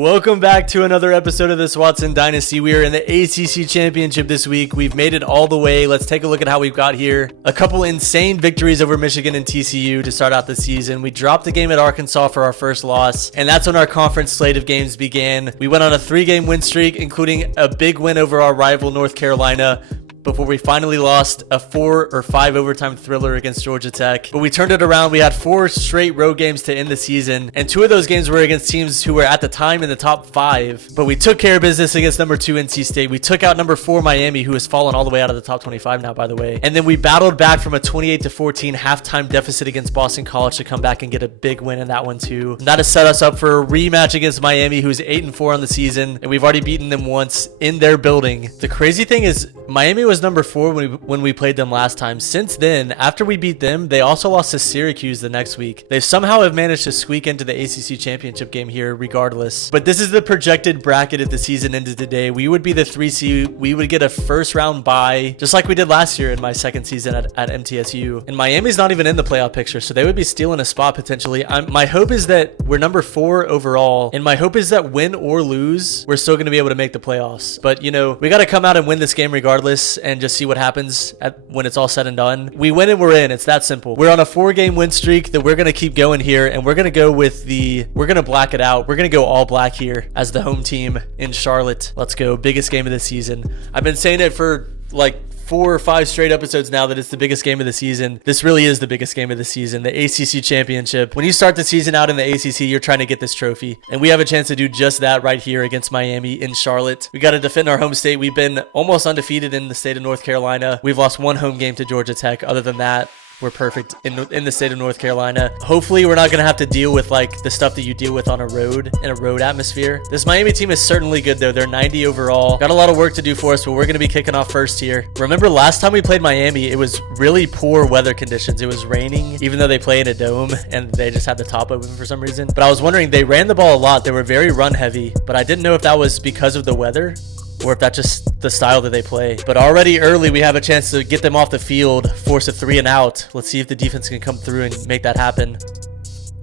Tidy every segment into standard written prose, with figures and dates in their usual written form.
Welcome back to another episode of the Swatson Dynasty. We are in the ACC Championship this week. We've made it all the way. Let's take a look at how we've got here. A couple insane victories over Michigan and TCU to start out the season. We dropped a game at Arkansas for our first loss, and that's when our conference slate of games began. We went on a 3-game win streak, including a big win over our rival North Carolina, before we finally lost a 4 or 5 overtime thriller against Georgia Tech. But we turned it around. We had 4 straight road games to end the season, and 2 of those games were against teams who were at the time in the top 5. But we took care of business against number 2 NC State. We took out number 4 Miami, who has fallen all the way out of the top 25 now, by the way. And then we battled back from a 28-14 halftime deficit against Boston College to come back and get a big win in that one too. And that has set us up for a rematch against Miami, who's 8-4 on the season, and we've already beaten them once in their building. The crazy thing is, Miami was number 4 when we played them last time. Since then, after we beat them, they also lost to Syracuse the next week. They somehow have managed to squeak into the ACC Championship game here regardless. But this is the projected bracket if the season ended today. We would be the 3 seed. We would get a first round bye, just like we did last year in my second season at MTSU. And Miami's not even in the playoff picture, so they would be stealing a spot potentially. My hope is that we're number 4 overall, and my hope is that win or lose, we're still going to be able to make the playoffs. But, you know, we got to come out and win this game regardless and just see what happens when it's all said and done. We win and we're in. It's that simple. We're on a 4-game win streak that we're going to keep going here, and we're going to go with we're going to black it out. We're going to go all black here as the home team in Charlotte. Let's go. Biggest game of the season. I've been saying it for like 4 or 5 straight episodes now that it's the biggest game of the season. This really is the biggest game of the season, the ACC Championship. When you start the season out in the ACC, you're trying to get this trophy, and we have a chance to do just that right here against Miami in Charlotte. We got to defend our home state. We've been almost undefeated in the state of North Carolina. We've lost 1 home game to Georgia Tech. Other than that, we're perfect in the state of North Carolina. Hopefully, we're not going to have to deal with like the stuff that you deal with on a road, in a road atmosphere. This Miami team is certainly good though. They're 90 overall. Got a lot of work to do for us, but we're going to be kicking off first here. Remember last time we played Miami, it was really poor weather conditions. It was raining, even though they play in a dome and they just had the top open for some reason. But I was wondering, they ran the ball a lot. They were very run heavy, but I didn't know if that was because of the weather or if that's just the style that they play. But already early, we have a chance to get them off the field, force a 3 and out. Let's see if the defense can come through and make that happen.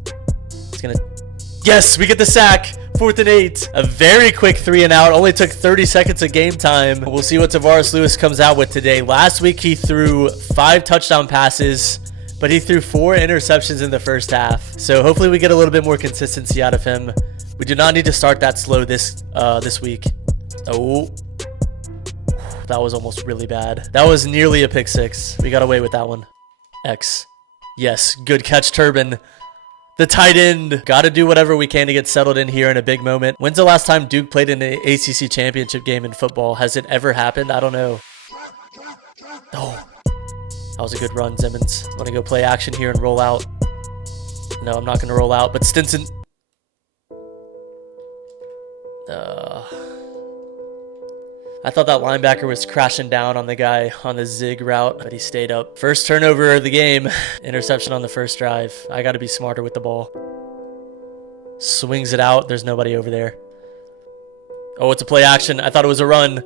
It's gonna... Yes, we get the sack. 4th and 8. A very quick 3 and out. Only took 30 seconds of game time. We'll see what Tavares Lewis comes out with today. Last week, he threw 5 touchdown passes, but he threw 4 interceptions in the first half. So hopefully we get a little bit more consistency out of him. We do not need to start that slow this week. Oh, that was almost really bad. That was nearly a pick 6. We got away with that one. X. Yes, good catch, Turbin. The tight end. Got to do whatever we can to get settled in here in a big moment. When's the last time Duke played in an ACC championship game in football? Has it ever happened? I don't know. Oh, that was a good run, Simmons. I'm going to go play action here and roll out. No, I'm not going to roll out, but Stinson... I thought that linebacker was crashing down on the guy on the zig route, but he stayed up. First turnover of the game. Interception on the first drive. I got to be smarter with the ball. Swings it out. There's nobody over there. Oh, it's a play action. I thought it was a run.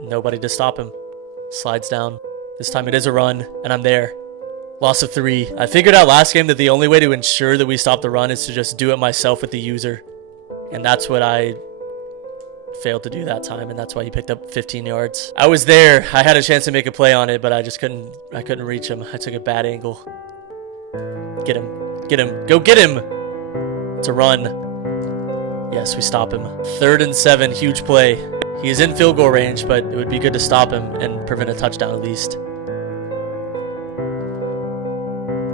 Nobody to stop him. Slides down. This time it is a run, and I'm there. Loss of 3. I figured out last game that the only way to ensure that we stop the run is to just do it myself with the user. And that's what I failed to do that time, and that's why he picked up 15 yards. I was there. I had a chance to make a play on it, but I just couldn't reach him. I took a bad angle. Get him. Get him. Go get him. It's a run. Yes, we stop him. 3rd and 7. Huge play. He is in field goal range, but it would be good to stop him and prevent a touchdown at least.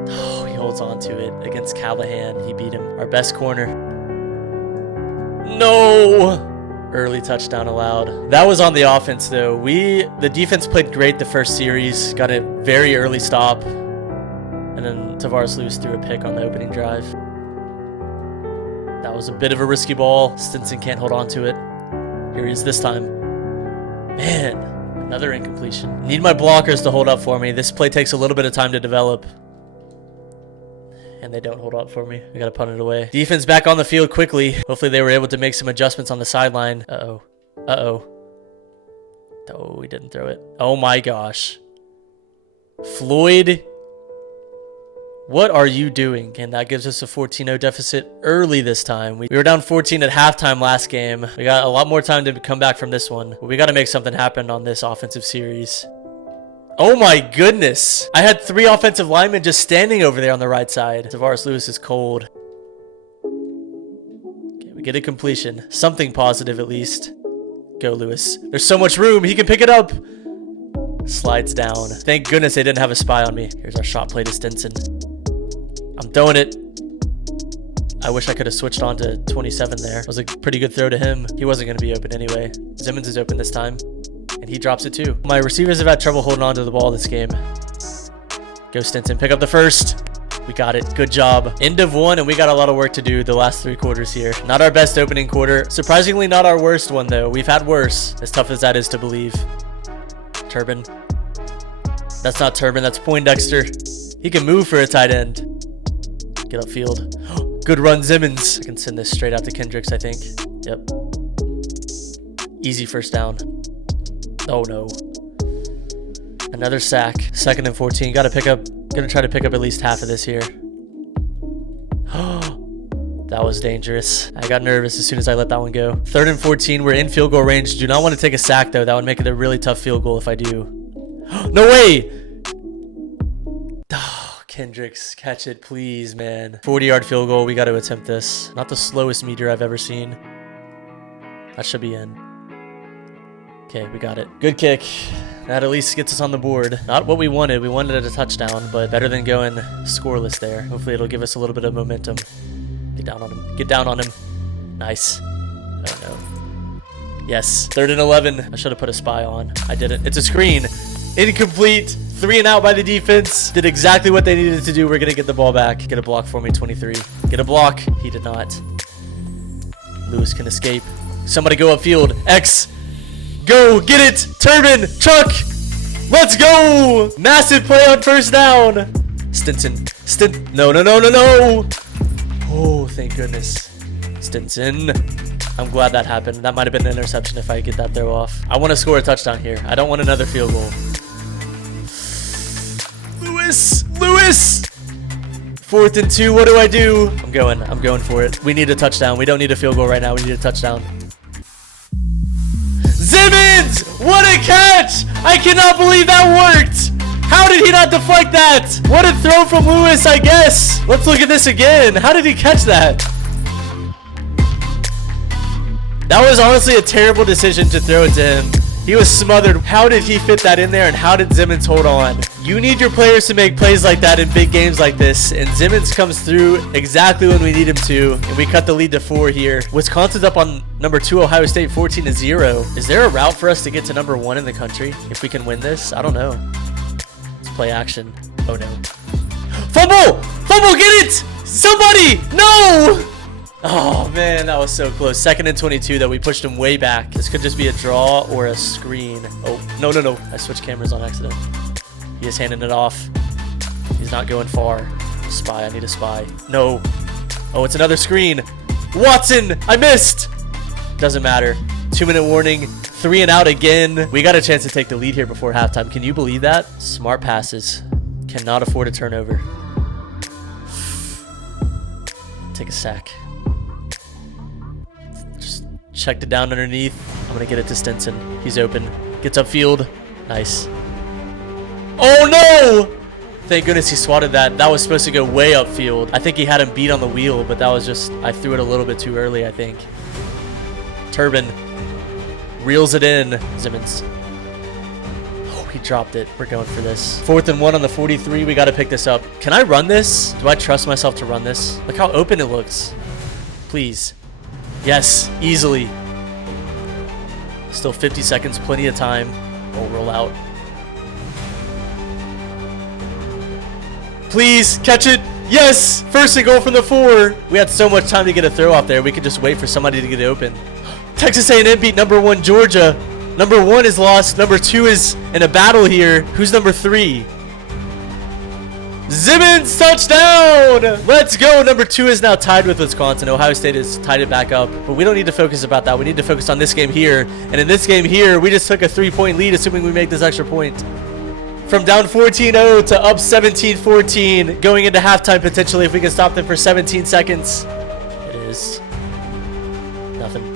Oh, he holds on to it against Callahan. He beat him. Our best corner. No! Early touchdown allowed. That was on the offense, though. The defense played great the first series. Got a very early stop. And then Tavares Lewis threw a pick on the opening drive. That was a bit of a risky ball. Stinson can't hold on to it. Here he is this time. Man, another incompletion. Need my blockers to hold up for me. This play takes a little bit of time to develop. And they don't hold up for me. We got to punt it away. Defense back on the field quickly. Hopefully they were able to make some adjustments on the sideline. Uh-oh. Uh-oh. Oh, we didn't throw it. Oh my gosh. Floyd What are you doing? And that gives us a 14-0 deficit early this time. We were down 14 at halftime last game. We got a lot more time to come back from this one. But we got to make something happen on this offensive series. Oh my goodness. I had 3 offensive linemen just standing over there on the right side. Tavares Lewis is cold. Okay, we get a completion. Something positive at least. Go, Lewis. There's so much room. He can pick it up. Slides down. Thank goodness they didn't have a spy on me. Here's our shot play to Stinson. I'm throwing it. I wish I could have switched on to 27 there. It was a pretty good throw to him. He wasn't going to be open anyway. Simmons is open this time. And he drops it too. My receivers have had trouble holding on to the ball this game. Go Stinson. Pick up the first. We got it. Good job. End of one, and we got a lot of work to do the last 3 quarters here. Not our best opening quarter. Surprisingly, not our worst one, though. We've had worse, as tough as that is to believe. Turbin. That's not Turbin. That's Poindexter. He can move for a tight end. Get upfield. Good run, Simmons. I can send this straight out to Kendricks, I think. Yep. Easy first down. Oh, no. Another sack. 2nd and 14. Got to pick up. Gonna try to pick up at least half of this here. That was dangerous. I got nervous as soon as I let that one go. 3rd and 14. We're in field goal range. Do not want to take a sack, though. That would make it a really tough field goal if I do. No way! Oh, Kendricks, catch it, please, man. 40-yard field goal. We got to attempt this. Not the slowest meter I've ever seen. That should be in. Okay, we got it. Good kick. That at least gets us on the board. Not what we wanted. We wanted a touchdown, but better than going scoreless there. Hopefully it'll give us a little bit of momentum. Get down on him. Get down on him. Nice. Oh, no. Yes. 3rd and 11. I should have put a spy on. I didn't. It's a screen. Incomplete. 3 and out by the defense. Did exactly what they needed to do. We're going to get the ball back. Get a block for me, 23. Get a block. He did not. Lewis can escape. Somebody go upfield. X. Go. Get it. Turbin. Chuck. Let's go. Massive play on first down. Stinson. No, no, no, no, no. Oh, thank goodness. Stinson. I'm glad that happened. That might have been an interception if I get that throw off. I want to score a touchdown here. I don't want another field goal. Lewis. 4th and 2. What do I do? I'm going for it. We need a touchdown. We don't need a field goal right now. We need a touchdown. Simmons! What a catch! I cannot believe that worked! How did he not deflect that? What a throw from Lewis, I guess. Let's look at this again. How did he catch that? That was honestly a terrible decision to throw it to him. He was smothered. How did he fit that in there, and how did Simmons hold on? You need your players to make plays like that in big games like this, and Simmons comes through exactly when we need him to, and we cut the lead to 4 here. Wisconsin's up on number 2, Ohio State, 14-0. Is there a route for us to get to number 1 in the country if we can win this? I don't know. Let's play action. Oh, no. Fumble! Fumble, get it! Somebody! No! Oh, man, that was so close. 2nd and 22, though. We pushed him way back. This could just be a draw or a screen. Oh, no, no, no. I switched cameras on accident. He is handing it off. He's not going far. Spy. I need a spy. No. Oh, it's another screen. Watson! I missed! Doesn't matter. 2-minute warning. 3 and out again. We got a chance to take the lead here before halftime. Can you believe that? Smart passes. Cannot afford a turnover. Take a sack. Checked it down underneath. I'm going to get it to Stinson. He's open. Gets upfield. Nice. Oh, no! Thank goodness he swatted that. That was supposed to go way upfield. I think he had him beat on the wheel, but that was just... I threw it a little bit too early, I think. Turbin. Reels it in. Simmons. Oh, he dropped it. We're going for this. 4th and 1 on the 43. We got to pick this up. Can I run this? Do I trust myself to run this? Look how open it looks. Please. Yes, easily. Still 50 seconds, plenty of time. We'll roll out. Please, catch it. Yes, 1st and goal from the 4. We had so much time to get a throw off there. We could just wait for somebody to get it open. Texas A&M beat number 1 Georgia. Number 1 is lost. Number 2 is in a battle here. Who's number 3? Simmons, touchdown! Let's go. Number 2 is now tied with Wisconsin. Ohio State has tied it back up. But we don't need to focus about that. We need to focus on this game here. And in this game here, we just took a 3-point lead, assuming we make this extra point. from down 14-0 to up 17-14, going into halftime potentially if we can stop them for 17 seconds. It is nothing.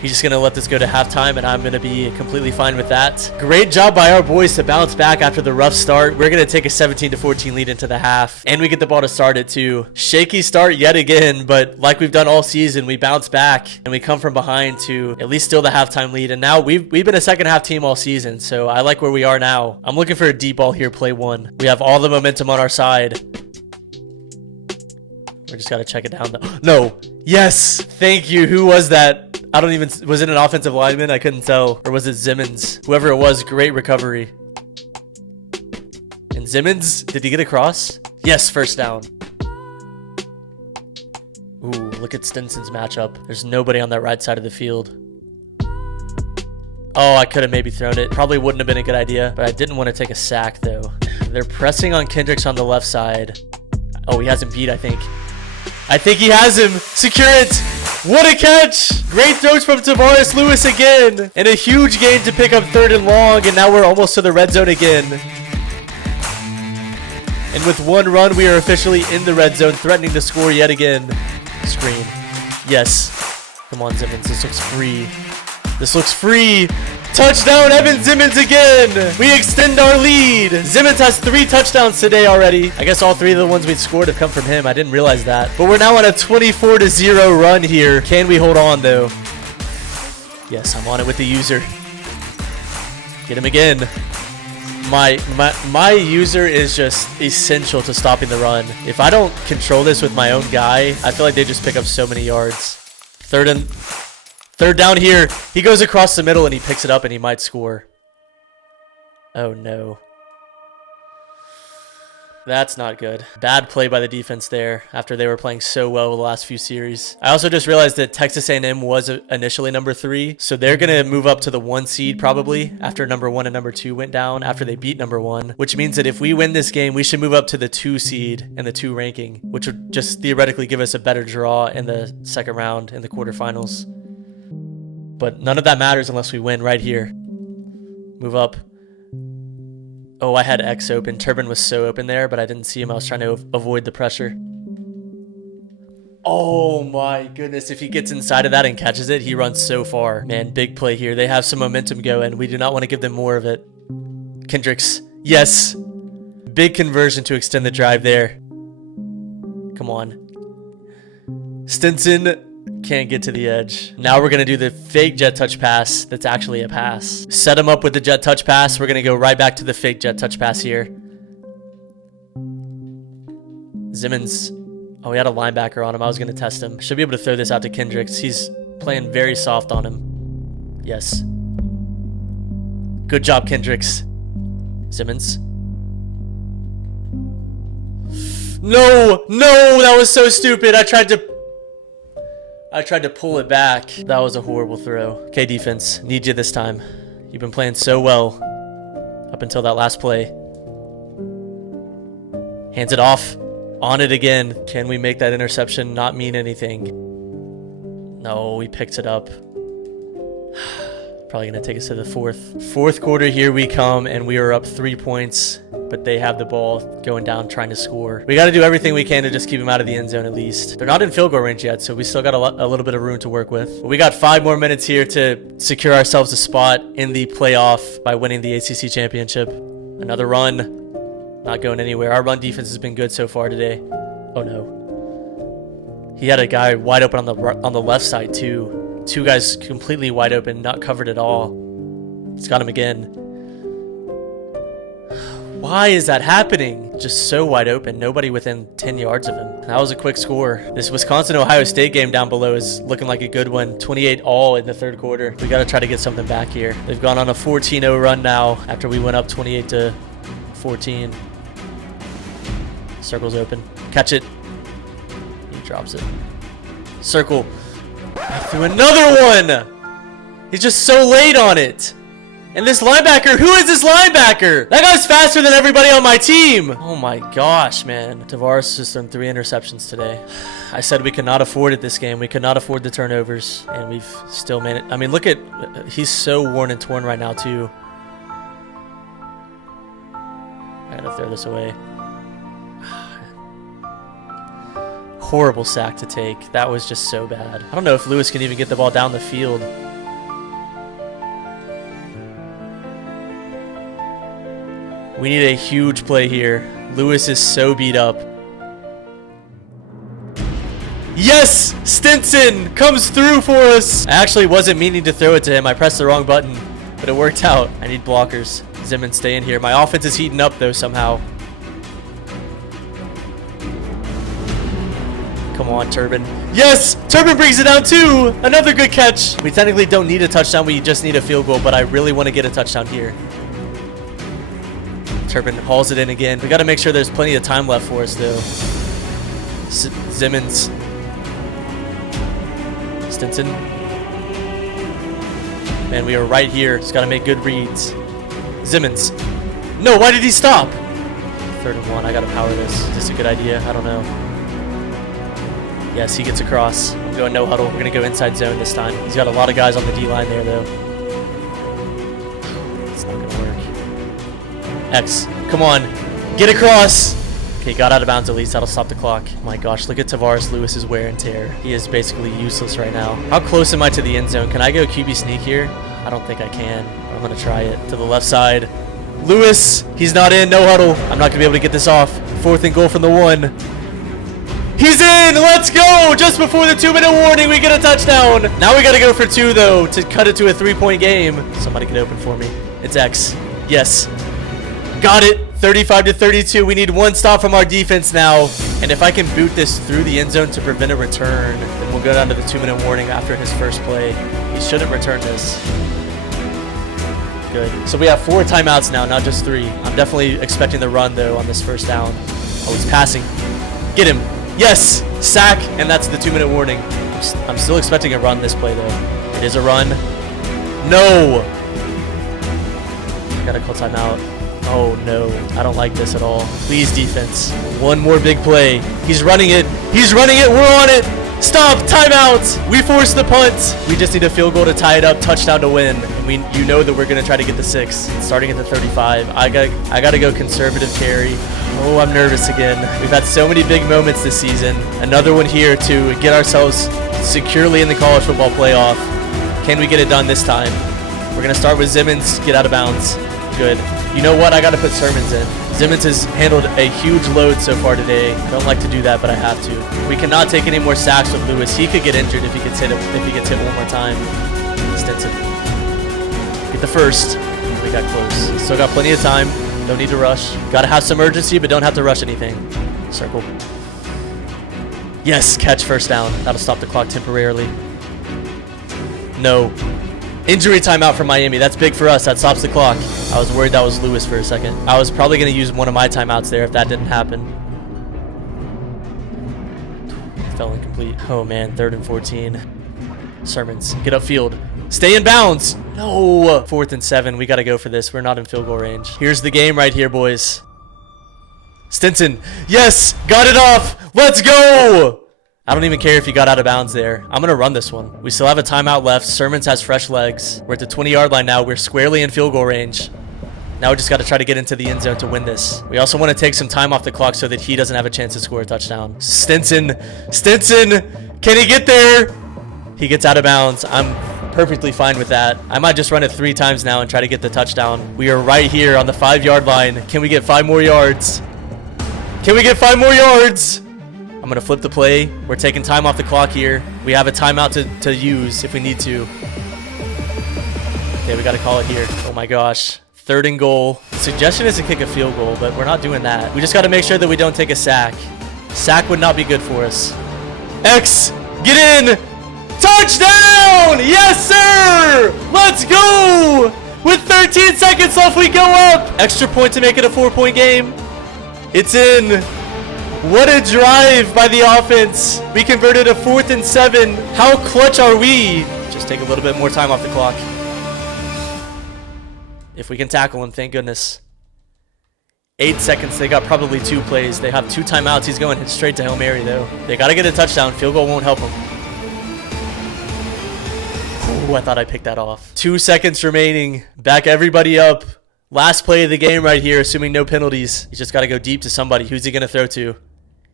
He's just going to let this go to halftime, and I'm going to be completely fine with that. Great job by our boys to bounce back after the rough start. We're going to take a 17-14 lead into the half, and we get the ball to start it too. Shaky start yet again, but like we've done all season, we bounce back, and we come from behind to at least steal the halftime lead. And now we've been a second half team all season, so I like where we are now. I'm looking for a deep ball here, play one. We have all the momentum on our side. We just got to check it down. No. Yes. Thank you. Who was that? I don't even... Was it an offensive lineman? I couldn't tell. Or was it Simmons? Whoever it was, great recovery. And Simmons, did he get across? Yes, first down. Ooh, look at Stinson's matchup. There's nobody on that right side of the field. Oh, I could have maybe thrown it. Probably wouldn't have been a good idea, but I didn't want to take a sack, though. They're pressing on Kendricks on the left side. Oh, he has him beat, I think. I think he has him. Secure it. What a catch. Great throws from Tavares Lewis again. And a huge gain to pick up 3rd and long. And now we're almost to the red zone again. And with one run, we are officially in the red zone, threatening to score yet again. Screen. Yes. Come on, Simmons. This looks free. This looks free. Touchdown, Evan Simmons again. We extend our lead. Simmons has 3 touchdowns today already. I guess all 3 of the ones we've scored have come from him. I didn't realize that. But we're now on a 24-0 run here. Can we hold on, though? Yes, I'm on it with the user. Get him again. My user is just essential to stopping the run. If I don't control this with my own guy, I feel like they just pick up so many yards. Third down here. He goes across the middle and he picks it up and he might score. Oh no. That's not good. Bad play by the defense there after they were playing so well the last few series. I also just realized that Texas A&M was initially number 3. So they're going to move up to the 1 seed probably after number 1 and number 2 went down after they beat number 1. Which means that if we win this game, we should move up to the 2 seed and the 2 ranking. Which would just theoretically give us a better draw in the second round in the quarterfinals. But none of that matters unless we win right here. Move up. Oh, I had X open. Turbin was so open there, but I didn't see him. I was trying to avoid the pressure. Oh my goodness. If he gets inside of that and catches it, he runs so far. Man, big play here. They have some momentum going. We do not want to give them more of it. Kendricks. Yes. Big conversion to extend the drive there. Come on. Stinson can't get to the edge. Now we're going to do the fake jet touch pass that's actually a pass. Set him up with the jet touch pass. We're going to go right back to the fake jet touch pass here. Simmons. Oh, he had a linebacker on him. I was going to test him. Should be able to throw this out to Kendricks. He's playing very soft on him. Yes. Good job, Kendricks. Simmons. No, that was so stupid. I tried to pull it back. That was a horrible throw. Okay, defense. Need you this time. You've been playing so well up until that last play. Hands it off. On it again. Can we make that interception not mean anything? No, he picks it up. Probably going to take us to the fourth quarter. Here we come, and we are up 3 points, but they have the ball going down trying to score. We got to do everything we can to just keep them out of the end zone at least. They're not in field goal range yet, so we still got a little bit of room to work with. But we got 5 more minutes here to secure ourselves a spot in the playoff by winning the ACC Championship. Another run. Not going anywhere. Our run defense has been good so far today. Oh no. He had a guy wide open on the left side too. 2 guys completely wide open, not covered at all. He's got him again. Why is that happening? Just so wide open. Nobody within 10 yards of him. That was a quick score. This Wisconsin-Ohio State game down below is looking like a good one. 28-all in the 3rd quarter. We got to try to get something back here. They've gone on a 14-0 run now after we went up 28-14. Circle's open. Catch it. He drops it. Circle. Through another one. He's just so late on it. And this linebacker, who is this linebacker? That guy's faster than everybody on my team. Oh my gosh, man. Tavares has thrown 3 interceptions today. I said we could not afford it this game. We could not afford the turnovers, and we've still made it. I mean, look at, he's so worn and torn right now too. to throw this away. Horrible sack to take. That was just so bad. I don't know if Lewis can even get the ball down the field. We need a huge play here. Lewis is so beat up. Yes! Stinson comes through for us. I actually wasn't meaning to throw it to him. I pressed the wrong button, but it worked out. I need blockers. Zimmons, stay in here. My offense is heating up, though, somehow. Come on, Turbin. Yes! Turbin brings it down, too! Another good catch. We technically don't need a touchdown. We just need a field goal, but I really want to get a touchdown here. Turbin hauls it in again. We got to make sure there's plenty of time left for us, though. Zimmons. Stinson. Man, we are right here. Just got to make good reads. Zimmons. No, why did he stop? 3rd and 1. I got to power this. Is this a good idea? I don't know. Yes, he gets across. I'm going no huddle. We're going to go inside zone this time. He's got a lot of guys on the D-line there, though. It's not going to work. X. Come on. Get across. Okay, got out of bounds at least. That'll stop the clock. Oh my gosh, look at Tavares Lewis's wear and tear. He is basically useless right now. How close am I to the end zone? Can I go QB sneak here? I don't think I can. I'm going to try it. To the left side. Lewis. He's not in. No huddle. I'm not going to be able to get this off. 4th and goal from the 1. He's in! Let's go! Just before the 2-minute warning, we get a touchdown. Now we got to go for 2, though, to cut it to a 3-point game. Somebody get open for me. It's X. Yes. Got it. 35-32. We need 1 stop from our defense now. And if I can boot this through the end zone to prevent a return, then we'll go down to the 2-minute warning after his first play. He shouldn't return this. Good. So we have 4 timeouts now, not just 3. I'm definitely expecting the run, though, on this first down. Oh, he's passing. Get him. Yes! Sack, and that's the 2-minute warning. I'm still expecting a run this play, though. It is a run. No! I gotta call timeout. Oh, no. I don't like this at all. Please, defense. 1 more big play. He's running it. He's running it. We're on it. Stop. Timeout. We forced the punt. We just need a field goal to tie it up. Touchdown to win. And you know that we're going to try to get the 6. Starting at the 35. I got to go conservative carry. Oh, I'm nervous again. We've had so many big moments this season. Another one here to get ourselves securely in the college football playoff. Can we get it done this time? We're going to start with Zimmons. Get out of bounds. Good. You know what? I got to put Sermons in. Zimmons has handled a huge load so far today. I don't like to do that, but I have to. We cannot take any more sacks with Lewis. He could get injured if he gets hit one more time. Stinson. Get the first. We got close. Still got plenty of time. Don't need to rush. Got to have some urgency, but don't have to rush anything. Circle. Yes, catch, first down. That'll stop the clock temporarily. No. Injury timeout for Miami. That's big for us. That stops the clock. I was worried that was Lewis for a second. I was probably going to use one of my timeouts there if that didn't happen. Fell incomplete. Oh, man. 3rd and 14. Sermons. Get upfield. Stay in bounds. No. 4th and 7. We got to go for this. We're not in field goal range. Here's the game right here, boys. Stinson. Yes. Got it off. Let's go. I don't even care if he got out of bounds there. I'm going to run this one. We still have a timeout left. Sermons has fresh legs. We're at the 20-yard line now. We're squarely in field goal range. Now we just got to try to get into the end zone to win this. We also want to take some time off the clock so that he doesn't have a chance to score a touchdown. Stinson. Stinson. Can he get there? He gets out of bounds. I'm perfectly fine with that. I might just run it 3 times now and try to get the touchdown. We are right here on the 5-yard line. Can we get 5 more yards? Can we get 5 more yards? I'm going to flip the play. We're taking time off the clock here. We have a timeout to use if we need to. Okay, we got to call it here. Oh my gosh. 3rd and goal. The suggestion is to kick a field goal, but we're not doing that. We just got to make sure that we don't take a sack. Sack would not be good for us. X, get in. Touchdown! Yes, sir! Let's go! With 13 seconds left, we go up. Extra point to make it a 4-point game. It's in. What a drive by the offense. We converted a 4th and 7. How clutch are we? Just take a little bit more time off the clock. If we can tackle him, thank goodness. 8 seconds. They got probably 2 plays. They have 2 timeouts. He's going straight to Hail Mary, though. They got to get a touchdown. Field goal won't help him. Ooh, I thought I picked that off. 2 seconds remaining. Back everybody up. Last play of the game right here, assuming no penalties. He's just got to go deep to somebody. Who's he going to throw to?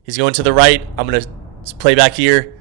He's going to the right. I'm going to play back here.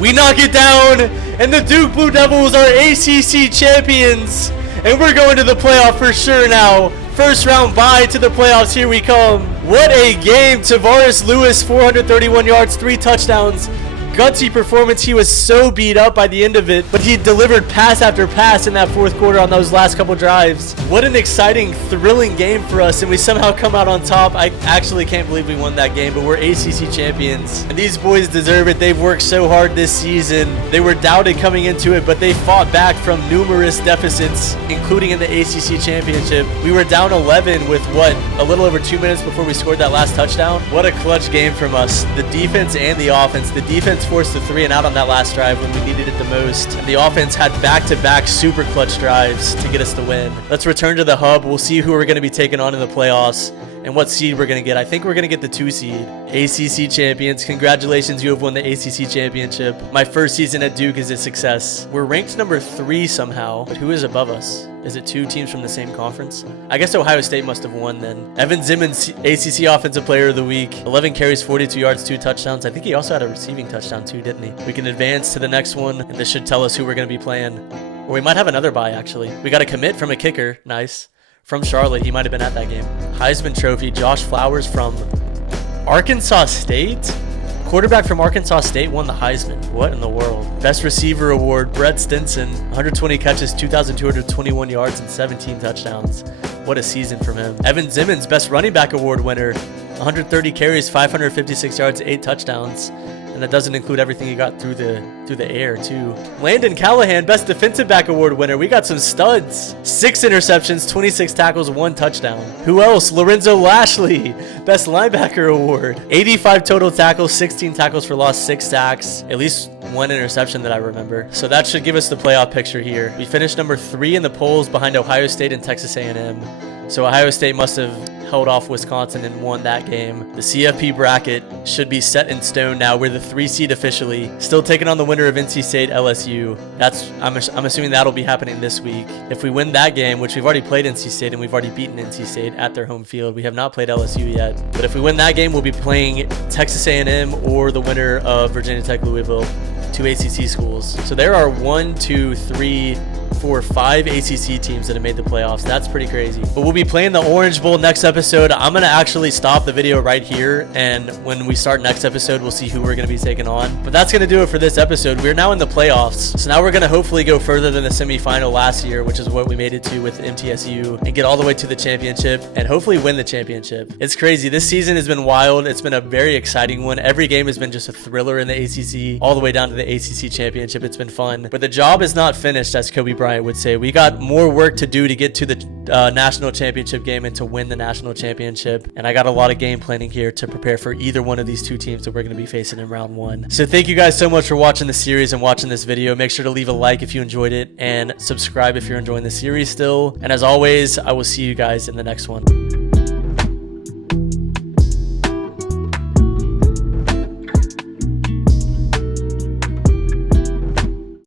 We knock it down, and the Duke Blue Devils are ACC champions. And we're going to the playoff for sure now. First round bye to the playoffs. Here we come. What a game. Tavares Lewis, 431 yards, 3 touchdowns. Gutsy performance. He was so beat up by the end of it, but he delivered pass after pass in that fourth quarter on those last couple drives. What an exciting, thrilling game for us, and we somehow come out on top. I actually can't believe we won that game, but we're ACC champions, and these boys deserve it. They've worked so hard this season. They were doubted coming into it, but they fought back from numerous deficits, including in the ACC Championship. We were down 11 with, what, a little over 2 minutes before we scored that last touchdown. What a clutch game from us. The defense and the offense. The defense forced the 3 and out on that last drive when we needed it the most. And the offense had back-to-back super clutch drives to get us the win. Let's return to the hub. We'll see who we're going to be taking on in the playoffs and what seed we're going to get. I think we're going to get the 2 seed. ACC champions. Congratulations, you have won the ACC championship. My first season at Duke is a success. We're ranked number 3 somehow, but who is above us? Is it 2 teams from the same conference? I guess Ohio State must have won then. Evan Zimmons, ACC Offensive Player of the Week. 11 carries, 42 yards, 2 touchdowns. I think he also had a receiving touchdown too, didn't he? We can advance to the next one, and this should tell us who we're going to be playing. Or we might have another bye, actually. We got a commit from a kicker. Nice. From Charlotte. He might have been at that game. Heisman Trophy. Josh Flowers from Arkansas State? Quarterback from Arkansas State won the Heisman. What in the world? Best Receiver Award, Brett Stinson. 120 catches, 2,221 yards, and 17 touchdowns. What a season from him. Evan Zimmons, Best Running Back Award winner. 130 carries, 556 yards, 8 touchdowns. And that doesn't include everything he got through the air, too. Landon Callahan, Best Defensive Back Award winner. We got some studs. 6 interceptions, 26 tackles, 1 touchdown. Who else? Lorenzo Lashley, Best Linebacker Award. 85 total tackles, 16 tackles for loss, 6 sacks. At least 1 interception that I remember. So that should give us the playoff picture here. We finished number 3 in the polls behind Ohio State and Texas A&M. So Ohio State must have held off Wisconsin and won that game. The CFP bracket should be set in stone now. We're the 3 seed officially. Still taking on the winner of NC State LSU. I'm assuming that'll be happening this week. If we win that game, which we've already played NC State and we've already beaten NC State at their home field. We have not played LSU yet. But if we win that game, we'll be playing Texas A&M or the winner of Virginia Tech Louisville. 2 ACC schools. So there are 1, 2, 3, 4, 5 ACC teams that have made the playoffs. That's pretty crazy. But we'll be playing the Orange Bowl next episode. I'm going to actually stop the video right here, and when we start next episode, we'll see who we're going to be taking on. But that's going to do it for this episode. We're now in the playoffs. So now we're going to hopefully go further than the semifinal last year, which is what we made it to with MTSU, and get all the way to the championship and hopefully win the championship. It's crazy. This season has been wild. It's been a very exciting one. Every game has been just a thriller in the ACC, all the way down to the ACC championship. It's been fun. But the job is not finished, as Kobe Bryant would say. We got more work to do to get to the national championship game and to win the national championship. And I got a lot of game planning here to prepare for either one of these 2 teams that we're going to be facing in round 1. So thank you guys so much for watching the series and watching this video. Make sure to leave a like if you enjoyed it and subscribe if you're enjoying the series still. And as always, I will see you guys in the next one.